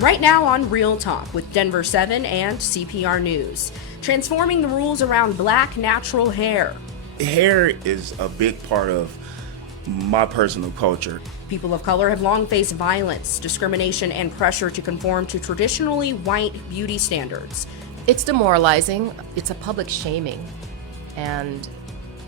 Right now on Real Talk with Denver7 and CPR News, transforming the rules around black natural hair. Hair is a big part of my personal culture. People of color have long faced violence, discrimination, and pressure to conform to traditionally white beauty standards. It's demoralizing, it's a public shaming, and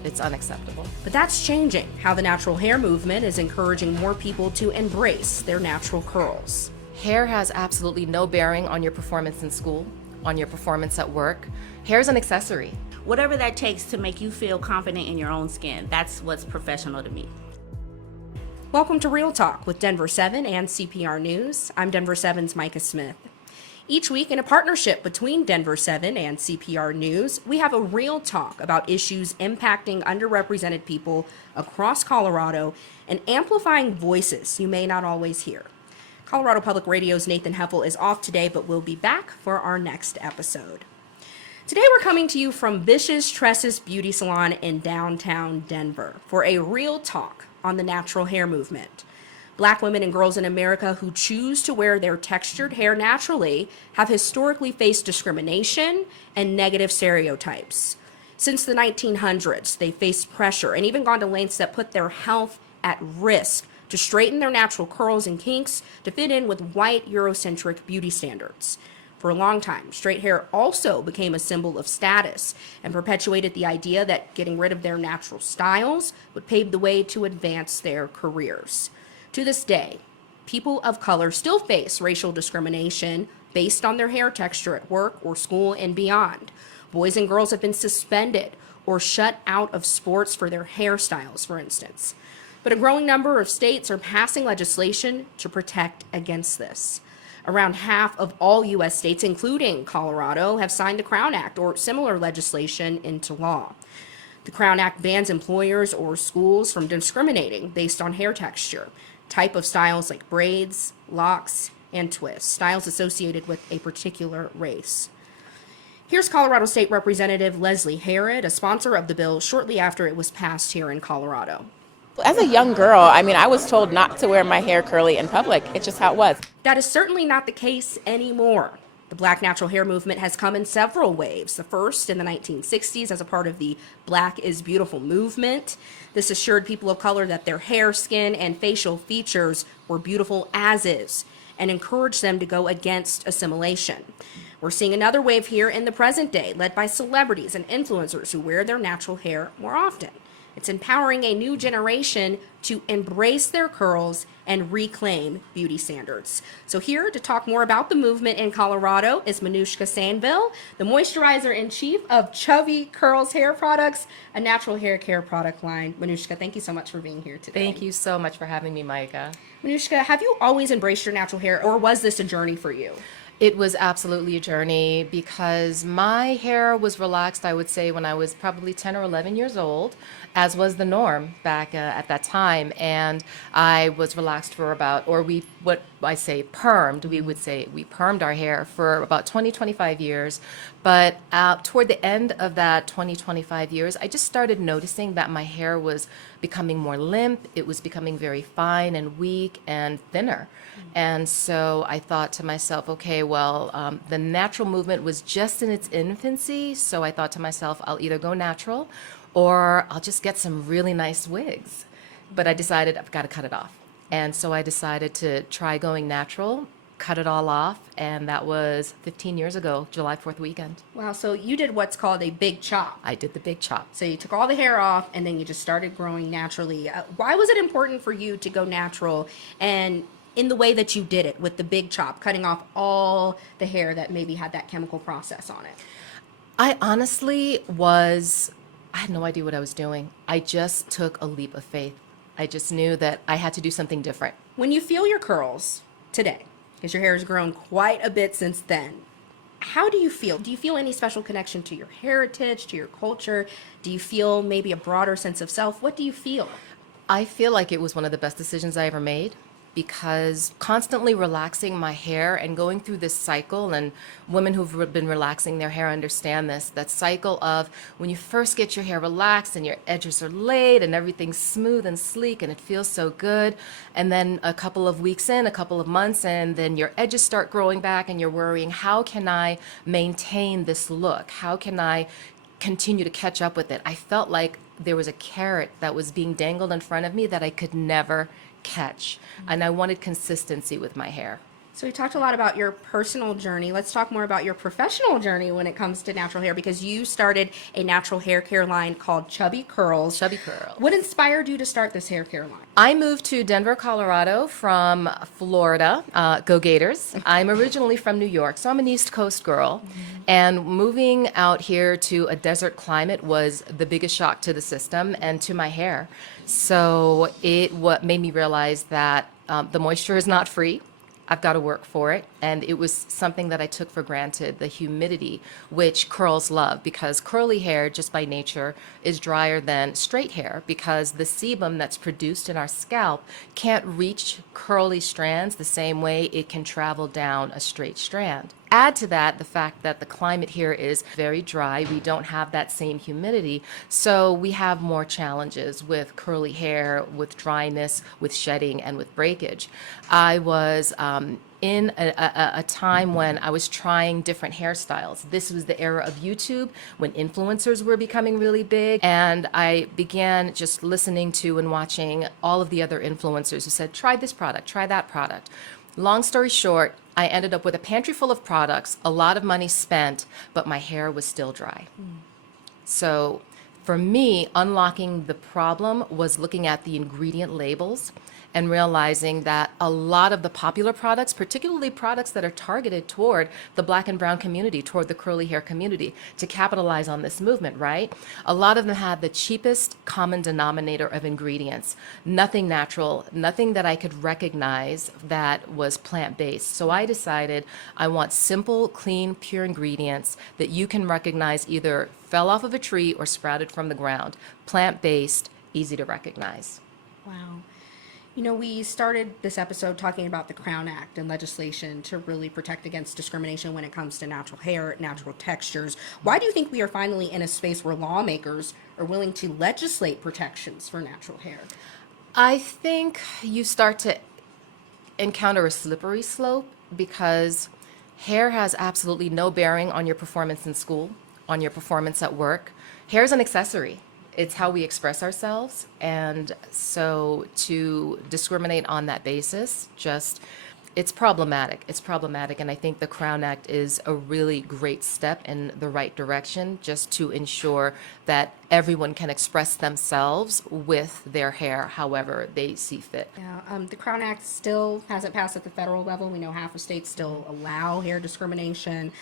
it's unacceptable. But that's changing. How the natural hair movement is encouraging more people to embrace their natural curls. Hair has absolutely no bearing on your performance in school, on your performance at work. Hair is an accessory. Whatever that takes to make you feel confident in your own skin, that's what's professional to me. Welcome to Real Talk with Denver7 and CPR News. I'm Denver7's Micah Smith. Each week, in a partnership between Denver7 and CPR News, we have a real talk about issues impacting underrepresented people across Colorado and amplifying voices you may not always hear. Colorado Public Radio's Nathan Heffel is off today, but will be back for our next episode. Today we're coming to you from Vicious Tresses Beauty Salon in downtown Denver for a real talk on the natural hair movement. Black women and girls in America who choose to wear their textured hair naturally have historically faced discrimination and negative stereotypes. Since the 1900s, they faced pressure and even gone to lengths that put their health at risk to straighten their natural curls and kinks to fit in with white Eurocentric beauty standards. For a long time, straight hair also became a symbol of status and perpetuated the idea that getting rid of their natural styles would pave the way to advance their careers. To this day, people of color still face racial discrimination based on their hair texture at work or school and beyond. Boys and girls have been suspended or shut out of sports for their hairstyles, for instance. But a growing number of states are passing legislation to protect against this. Around half of all U.S. states, including Colorado, have signed the Crown Act or similar legislation into law. The Crown Act bans employers or schools from discriminating based on hair texture, type of styles like braids, locks, and twists, styles associated with a particular race. Here's Colorado State Representative Leslie Herod, a sponsor of the bill shortly after it was passed here in Colorado. As a young girl, I was told not to wear my hair curly in public. It's just how it was. That is certainly not the case anymore. The Black natural hair movement has come in several waves. The first in the 1960s as a part of the Black is Beautiful movement. This assured people of color that their hair, skin, and facial features were beautiful as is and encouraged them to go against assimilation. We're seeing another wave here in the present day, led by celebrities and influencers who wear their natural hair more often. It's empowering a new generation to embrace their curls and reclaim beauty standards. So here to talk more about the movement in Colorado is Manushka Sainville, the moisturizer-in-chief of Chubby Curls Hair Products, a natural hair care product line. Manushka, thank you so much for being here today. Thank you so much for having me, Micah. Manushka, have you always embraced your natural hair, or was this a journey for you? It was absolutely a journey because my hair was relaxed, I would say, when I was probably 10 or 11 years old, as was the norm back at that time. And I was relaxed for about, permed, we would say we permed our hair for about 20, 25 years. But toward the end of that 20, 25 years, I just started noticing that my hair was becoming more limp. It was becoming very fine and weak and thinner. And so I thought to myself, okay, well, the natural movement was just in its infancy. So I thought to myself, I'll either go natural or I'll just get some really nice wigs. But I decided I've got to cut it off. And so I decided to try going natural, cut it all off. And that was 15 years ago, July 4th weekend. Wow, so you did what's called a big chop. I did the big chop. So you took all the hair off and then you just started growing naturally. Why was it important for you to go natural and in the way that you did it with the big chop, cutting off all the hair that maybe had that chemical process on it? I had no idea what I was doing. I just took a leap of faith. I just knew that I had to do something different. When you feel your curls today, because your hair has grown quite a bit since then, how do you feel? Do you feel any special connection to your heritage, to your culture? Do you feel maybe a broader sense of self? What do you feel? I feel like it was one of the best decisions I ever made. because constantly relaxing my hair and going through this cycle, and women who've been relaxing their hair understand this, that cycle of when you first get your hair relaxed and your edges are laid and everything's smooth and sleek and it feels so good, and then a couple of weeks in, a couple of months in, then your edges start growing back and you're worrying, how can I maintain this look? How can I continue to catch up with it? I felt like there was a carrot that was being dangled in front of me that I could never catch. And I wanted consistency with my hair. So we talked a lot about your personal journey. Let's talk more about your professional journey when it comes to natural hair, because you started a natural hair care line called Chubby Curls. Chubby Curls. What inspired you to start this hair care line? I moved to Denver, Colorado from Florida. Go Gators. I'm originally from New York, so I'm an East Coast girl. And moving out here to a desert climate was the biggest shock to the system and to my hair. So what made me realize that the moisture is not free. I've got to work for it. And it was something that I took for granted, the humidity, which curls love, because curly hair, just by nature, is drier than straight hair, because the sebum that's produced in our scalp can't reach curly strands the same way it can travel down a straight strand. Add to that the fact that the climate here is very dry. We don't have that same humidity, so we have more challenges with curly hair, with dryness, with shedding, and with breakage. I was in a time when I was trying different hairstyles. This was the era of YouTube, when influencers were becoming really big, and I began just listening to and watching all of the other influencers who said, try this product, try that product. Long story short, I ended up with a pantry full of products, a lot of money spent, but my hair was still dry. So for me, unlocking the problem was looking at the ingredient labels and realizing that a lot of the popular products, particularly products that are targeted toward the Black and brown community, toward the curly hair community, to capitalize on this movement, right? A lot of them had the cheapest common denominator of ingredients, nothing natural, nothing that I could recognize that was plant-based. So I decided I want simple, clean, pure ingredients that you can recognize either fell off of a tree or sprouted from the ground, plant-based, easy to recognize. Wow. You know, we started this episode talking about the Crown Act and legislation to really protect against discrimination when it comes to natural hair, natural textures. Why do you think we are finally in a space where lawmakers are willing to legislate protections for natural hair? I think you start to encounter a slippery slope, because hair has absolutely no bearing on your performance in school, on your performance at work. Hair is an accessory. It's how we express ourselves. And so to discriminate on that basis, it's problematic. It's problematic. And I think the Crown Act is a really great step in the right direction, just to ensure that everyone can express themselves with their hair however they see fit. Yeah, the Crown Act still hasn't passed at the federal level. We know half of states still allow hair discrimination.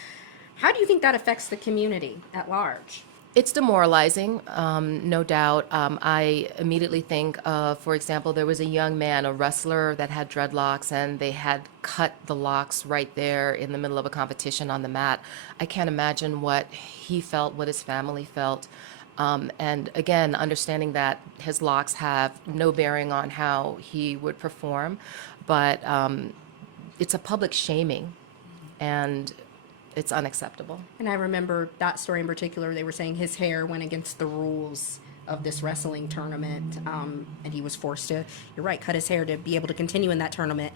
How do you think that affects the community at large? It's demoralizing, no doubt. I immediately think of, for example, there was a young man, a wrestler that had dreadlocks, and they had cut the locks right there in the middle of a competition on the mat. I can't imagine what he felt, what his family felt. And again, understanding that his locks have no bearing on how he would perform, but it's a public shaming, and it's unacceptable. And I remember that story in particular. They were saying his hair went against the rules of this wrestling tournament, and he was forced to, you're right, cut his hair to be able to continue in that tournament.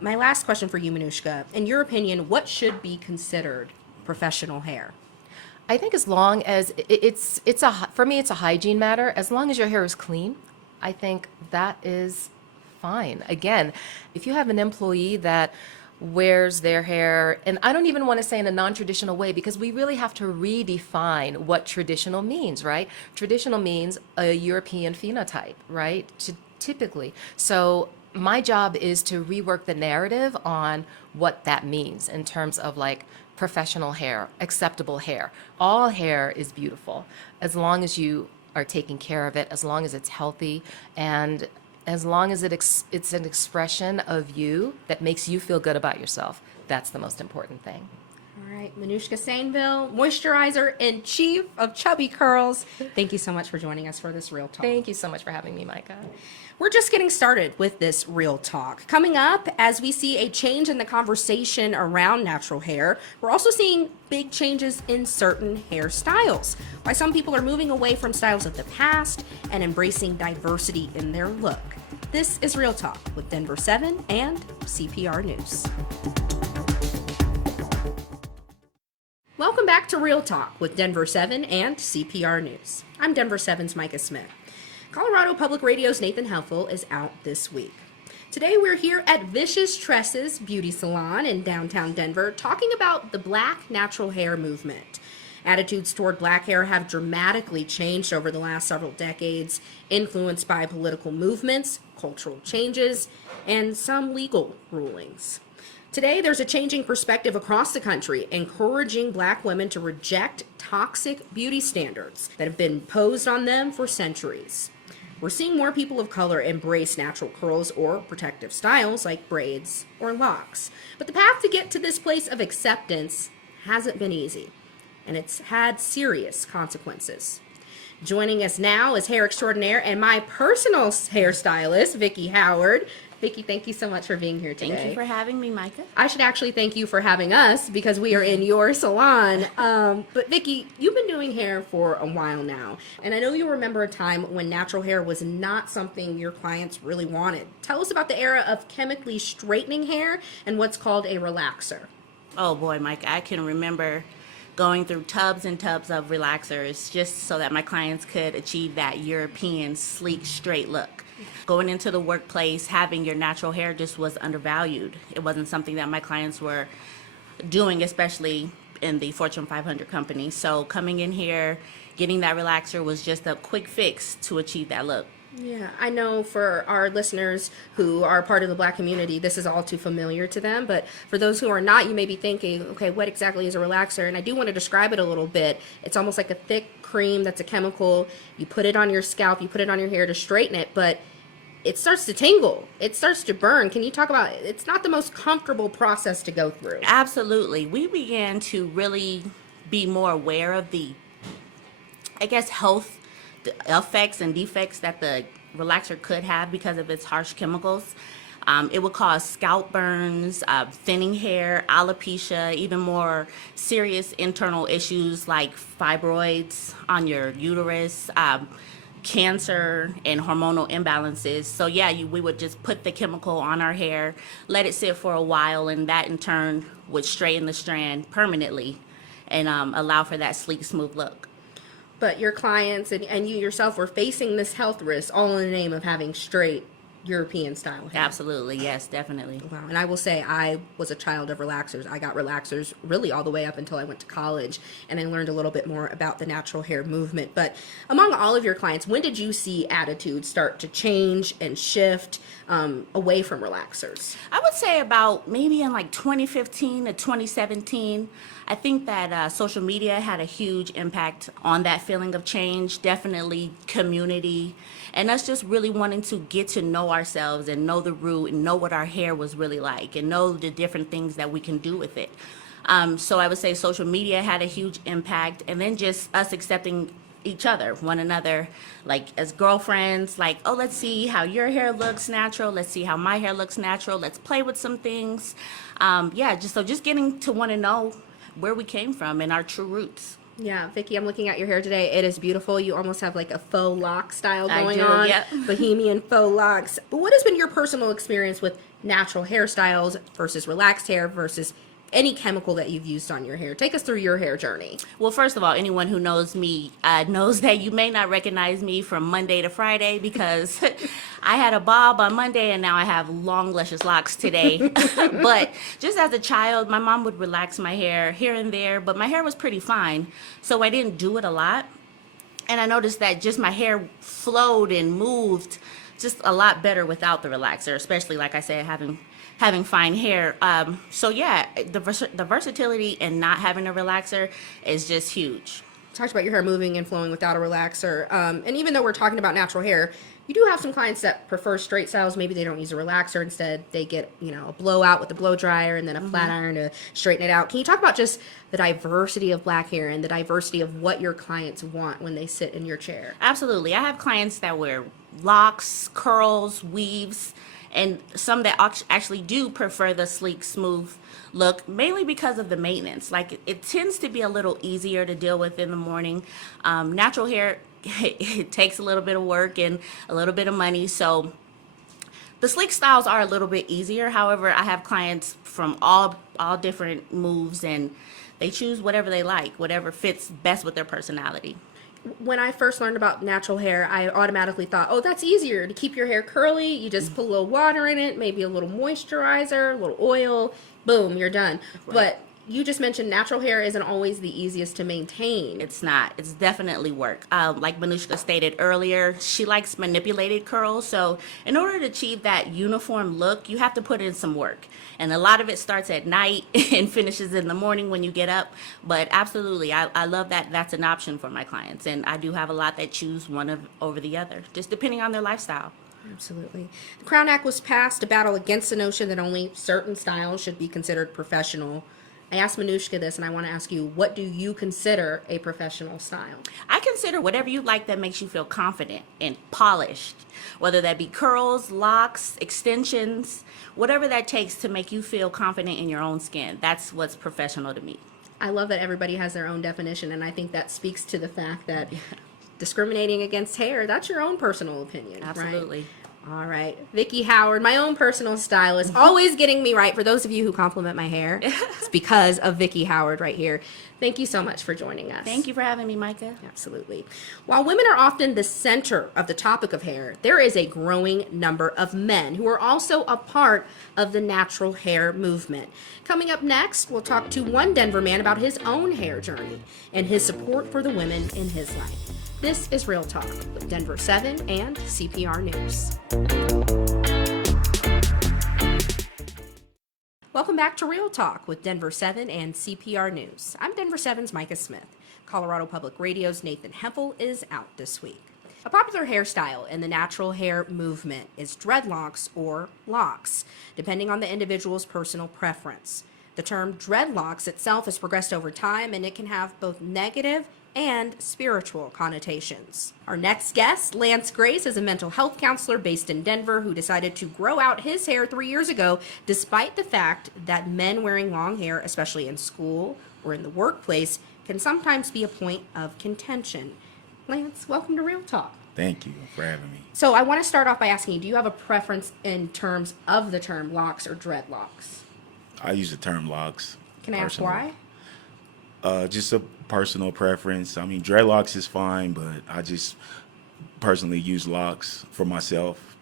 My last question for you, Manushka. In your opinion, what should be considered professional hair? I think as long as for me, it's a hygiene matter. As long as your hair is clean, I think that is fine. Again, if you have an employee that wears their hair, and I don't even want to say in a non-traditional way, because we really have to redefine what traditional means, right? Traditional means a European phenotype, right? Typically. So my job is to rework the narrative on what that means in terms of like professional hair, acceptable hair. All hair is beautiful as long as you are taking care of it, as long as it's healthy, and as long as it's an expression of you that makes you feel good about yourself. That's the most important thing. All right. right, Manushka Sainville, moisturizer and chief of Chubby Curls. Thank you so much for joining us for this Real Talk. Thank you so much for having me, Micah. We're just getting started with this Real Talk. Coming up, as we see a change in the conversation around natural hair, we're also seeing big changes in certain hairstyles. Why some people are moving away from styles of the past and embracing diversity in their look. This is Real Talk with Denver7 and CPR News. Welcome back to Real Talk with Denver7 and CPR News. I'm Denver7's Micah Smith. Colorado Public Radio's Nathan Helfel is out this week. Today we're here at Vicious Tresses Beauty Salon in downtown Denver talking about the Black natural hair movement. Attitudes toward black hair have dramatically changed over the last several decades, influenced by political movements, cultural changes, and some legal rulings. Today, there's a changing perspective across the country, encouraging black women to reject toxic beauty standards that have been imposed on them for centuries. We're seeing more people of color embrace natural curls or protective styles like braids or locks. But the path to get to this place of acceptance hasn't been easy, and it's had serious consequences. Joining us now is hair extraordinaire and my personal hairstylist, Vicki Howard. Vicki, thank you so much for being here today. Thank you for having me, Micah. I should actually thank you for having us because we are in your salon. But Vicki, you've been doing hair for a while now, and I know you remember a time when natural hair was not something your clients really wanted. Tell us about the era of chemically straightening hair and what's called a relaxer. Oh boy, Micah, I can remember going through tubs and tubs of relaxers just so that my clients could achieve that European sleek, straight look. Going into the workplace, having your natural hair just was undervalued. It wasn't something that my clients were doing, especially in the Fortune 500 companies. So coming in here, getting that relaxer was just a quick fix to achieve that look. Yeah, I know for our listeners who are part of the Black community, this is all too familiar to them. But for those who are not, you may be thinking, okay, what exactly is a relaxer? And I do want to describe it a little bit. It's almost like a thick cream that's a chemical. You put it on your scalp, you put it on your hair to straighten it, but it starts to tingle. It starts to burn. Can you talk about it? It's not the most comfortable process to go through. Absolutely. We began to really be more aware of the, health effects and defects that the relaxer could have because of its harsh chemicals. It would cause scalp burns, thinning hair, alopecia, even more serious internal issues like fibroids on your uterus, cancer, and hormonal imbalances. So yeah, we would just put the chemical on our hair, let it sit for a while, and that in turn would straighten the strand permanently and allow for that sleek, smooth look. But your clients and you yourself were facing this health risk all in the name of having straight European style hair. Absolutely, yes, definitely. Wow, and I will say I was a child of relaxers. I got relaxers really all the way up until I went to college, and I learned a little bit more about the natural hair movement. But among all of your clients, when did you see attitudes start to change and shift away from relaxers? I would say about maybe in like 2015 to 2017. I think that social media had a huge impact on that feeling of change, definitely community, and us just really wanting to get to know ourselves and know the root and know what our hair was really like and know the different things that we can do with it. So I would say social media had a huge impact, and then just us accepting each other, one another, like as girlfriends, like, oh, let's see how your hair looks natural. Let's see how my hair looks natural. Let's play with some things. Just getting to want to know where we came from and our true roots. Yeah, Vicki, I'm looking at your hair today. It is beautiful. You almost have like a faux lock style going I do, on. yep. Bohemian faux locks. But what has been your personal experience with natural hairstyles versus relaxed hair versus any chemical that you've used on your hair? Take us through your hair journey. Well, first of all, anyone who knows me knows that you may not recognize me from Monday to Friday because I had a bob on Monday and now I have long, luscious locks today. But just as a child, my mom would relax my hair here and there, but my hair was pretty fine, so I didn't do it a lot. And I noticed that just my hair flowed and moved just a lot better without the relaxer, especially, like I said, having fine hair. So yeah, the versatility and not having a relaxer is just huge. talked about your hair moving and flowing without a relaxer. And even though we're talking about natural hair, you do have some clients that prefer straight styles. Maybe they don't use a relaxer. Instead, they get, a blowout with a blow dryer and then a flat iron to straighten it out. Can you talk about just the diversity of black hair and the diversity of what your clients want when they sit in your chair? Absolutely. I have clients that wear locks, curls, weaves, and some that actually do prefer the sleek, smooth look, mainly because of the maintenance. Like, it tends to be a little easier to deal with in the morning. Natural hair, it takes a little bit of work and a little bit of money, so the sleek styles are a little bit easier. However, I have clients from all different moves, and they choose whatever they like, whatever fits best with their personality. When I first learned about natural hair, I automatically thought, oh, that's easier to keep your hair curly. You just put a little water in it, maybe a little moisturizer, a little oil, boom, you're done. Right. But you just mentioned natural hair isn't always the easiest to maintain. It's not. It's definitely work. Like Manushka stated earlier, she likes manipulated curls. So in order to achieve that uniform look, you have to put in some work. And a lot of it starts at night and finishes in the morning when you get up. But absolutely, I love that that's an option for my clients. And I do have a lot that choose one over the other, just depending on their lifestyle. Absolutely. The Crown Act was passed to battle against the notion that only certain styles should be considered professional. I asked Manushka this, and I want to ask you, what do you consider a professional style? I consider whatever you like that makes you feel confident and polished, whether that be curls, locks, extensions, whatever that takes to make you feel confident in your own skin. That's what's professional to me. I love that everybody has their own definition, and I think that speaks to the fact that discriminating against hair, that's your own personal opinion, Absolutely. right? All right. Vicki Howard, my own personal stylist, always getting me right. For those of you who compliment my hair, it's because of Vicki Howard right here. Thank you so much for joining us. Thank you for having me, Micah. Absolutely. While women are often the center of the topic of hair, there is a growing number of men who are also a part of the natural hair movement. Coming up next, we'll talk to one Denver man about his own hair journey and his support for the women in his life. This is Real Talk with Denver7 and CPR News. Welcome back to Real Talk with Denver7 and CPR News. I'm Denver7's Micah Smith. Colorado Public Radio's Nathan Hempel is out this week. A popular hairstyle in the natural hair movement is dreadlocks or locks, depending on the individual's personal preference. The term dreadlocks itself has progressed over time, and it can have both negative and spiritual connotations. Our next guest, Lance Grace, is a mental health counselor based in Denver who decided to grow out his hair 3 years ago, despite the fact that men wearing long hair, especially in school or in the workplace, can sometimes be a point of contention. Lance, welcome to Real Talk. Thank you for having me. So I want to start off by asking you, do you have a preference in terms of the term locks or dreadlocks? I use the term locks. Can I ask personally. why? Just a personal preference. I mean, dreadlocks is fine, but I just personally use locks for myself.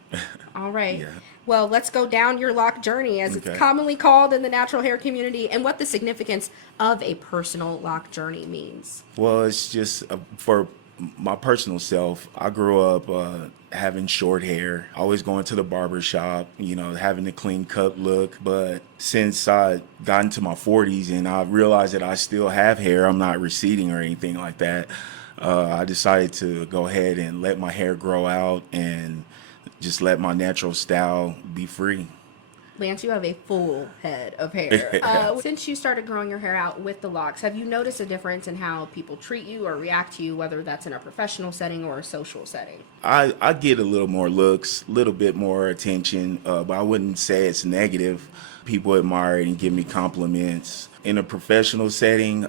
All right. Yeah. Well, let's go down your lock journey, as Okay. it's commonly called in the natural hair community, and what the significance of a personal lock journey means. Well, it's just for my personal self. I grew up having short hair, always going to the barber shop, having the clean cut look. But since I got into my 40s and I realized that I still have hair, I'm not receding or anything like that, I decided to go ahead and let my hair grow out and just let my natural style be free. Lance, you have a full head of hair. Since you started growing your hair out with the locks, have you noticed a difference in how people treat you or react to you, whether that's in a professional setting or a social setting? I get a little more looks, a little bit more attention, but I wouldn't say it's negative. People admire it and give me compliments. In a professional setting,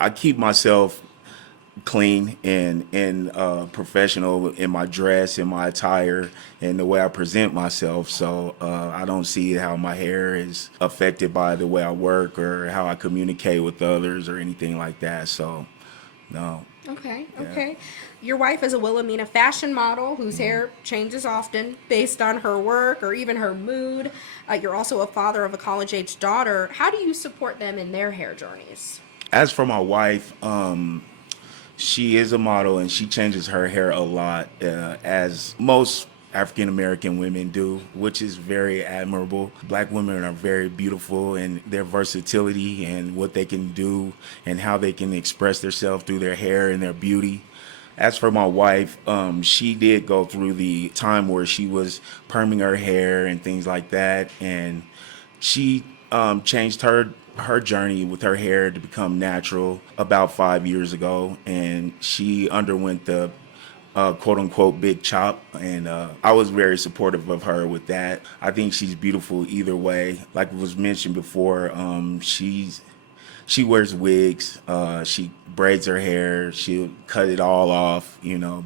I keep myself clean and professional in my dress, in my attire, and the way I present myself. So I don't see how my hair is affected by the way I work or how I communicate with others or anything like that. So, no. Okay, Yeah. okay. Your wife is a Wilhelmina fashion model whose hair changes often based on her work or even her mood. You're also a father of a college-age daughter. How do you support them in their hair journeys? As for my wife, she is a model and she changes her hair a lot, as most African American women do, which is very admirable. Black women are very beautiful, and their versatility and what they can do and how they can express themselves through their hair and their beauty. As for my wife, she did go through the time where she was perming her hair and things like that, and she changed her journey with her hair to become natural about 5 years ago, and she underwent the quote unquote big chop, and I was very supportive of her with that. I think she's beautiful either way. Like was mentioned before, she wears wigs, she braids her hair, she'll cut it all off,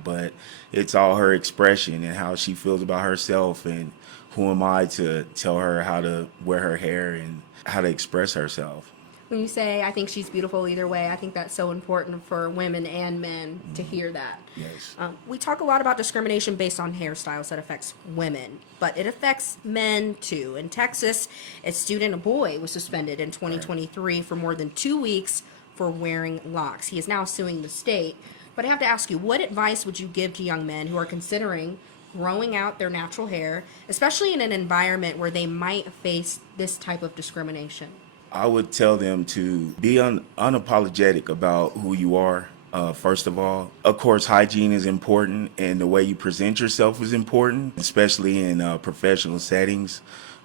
but it's all her expression and how she feels about herself, and who am I to tell her how to wear her hair and how to express herself. When you say, I think she's beautiful either way, I think that's so important for women and men to hear that. Yes. We talk a lot about discrimination based on hairstyles that affects women, but it affects men too. In Texas, a student, a boy, was suspended in 2023 for more than 2 weeks for wearing locks. He is now suing the state. But I have to ask you, what advice would you give to young men who are considering growing out their natural hair, especially in an environment where they might face this type of discrimination? I would tell them to be unapologetic about who you are, first of all. Of course, hygiene is important, and the way you present yourself is important, especially in professional settings.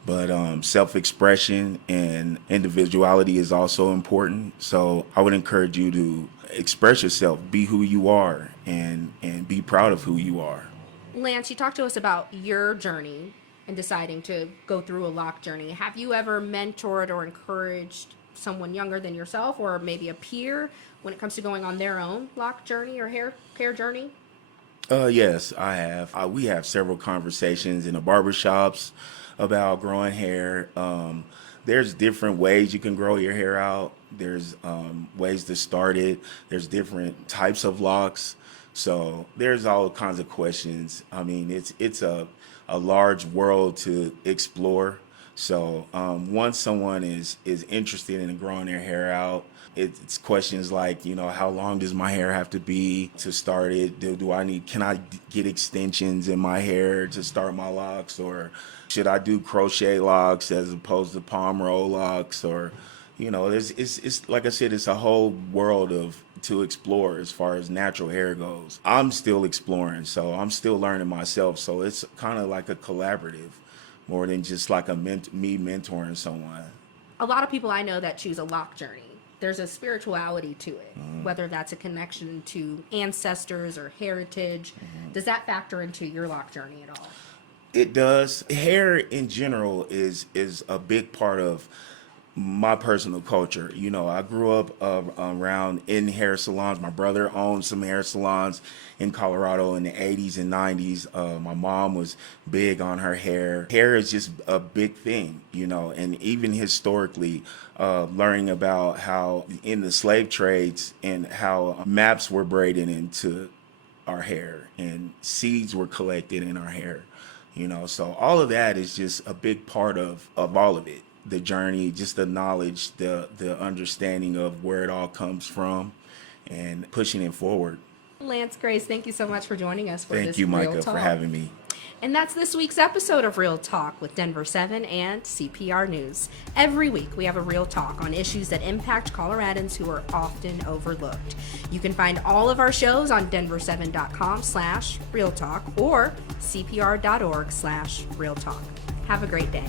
But self-expression and individuality is also important. So I would encourage you to express yourself, be who you are, and be proud of who you are. Lance, you talked to us about your journey and deciding to go through a lock journey. Have you ever mentored or encouraged someone younger than yourself, or maybe a peer, when it comes to going on their own lock journey or hair care journey? Yes, I have. We have several conversations in the barbershops about growing hair. There's different ways you can grow your hair out. There's ways to start it. There's different types of locks. So there's all kinds of questions. I mean, it's a large world to explore. So once someone is interested in growing their hair out, it's questions like, how long does my hair have to be to start it? Can I get extensions in my hair to start my locks? Or should I do crochet locks as opposed to palm roll locks? Or, it's like I said, it's a whole world to explore as far as natural hair goes. I'm still exploring, so I'm still learning myself. So it's kind of like a collaborative more than just like me mentoring someone. A lot of people I know that choose a lock journey, there's a spirituality to it, whether that's a connection to ancestors or heritage. Does that factor into your lock journey at all? It does. Hair in general is a big part of my personal culture. I grew up around in hair salons. My brother owned some hair salons in Colorado in the 80s and 90s. My mom was big on her hair. Hair is just a big thing, and even historically, learning about how in the slave trades and how maps were braided into our hair and seeds were collected in our hair, so all of that is just a big part of all of it. The journey, just the knowledge, the understanding of where it all comes from, and pushing it forward. Lance, Grace, thank you so much for joining us for this Thank you, Real Micah, Talk. for having me. And that's this week's episode of Real Talk with Denver7 and CPR News. Every week we have a Real Talk on issues that impact Coloradans who are often overlooked. You can find all of our shows on denver7.com/realtalk or cpr.org/realtalk. Have a great day.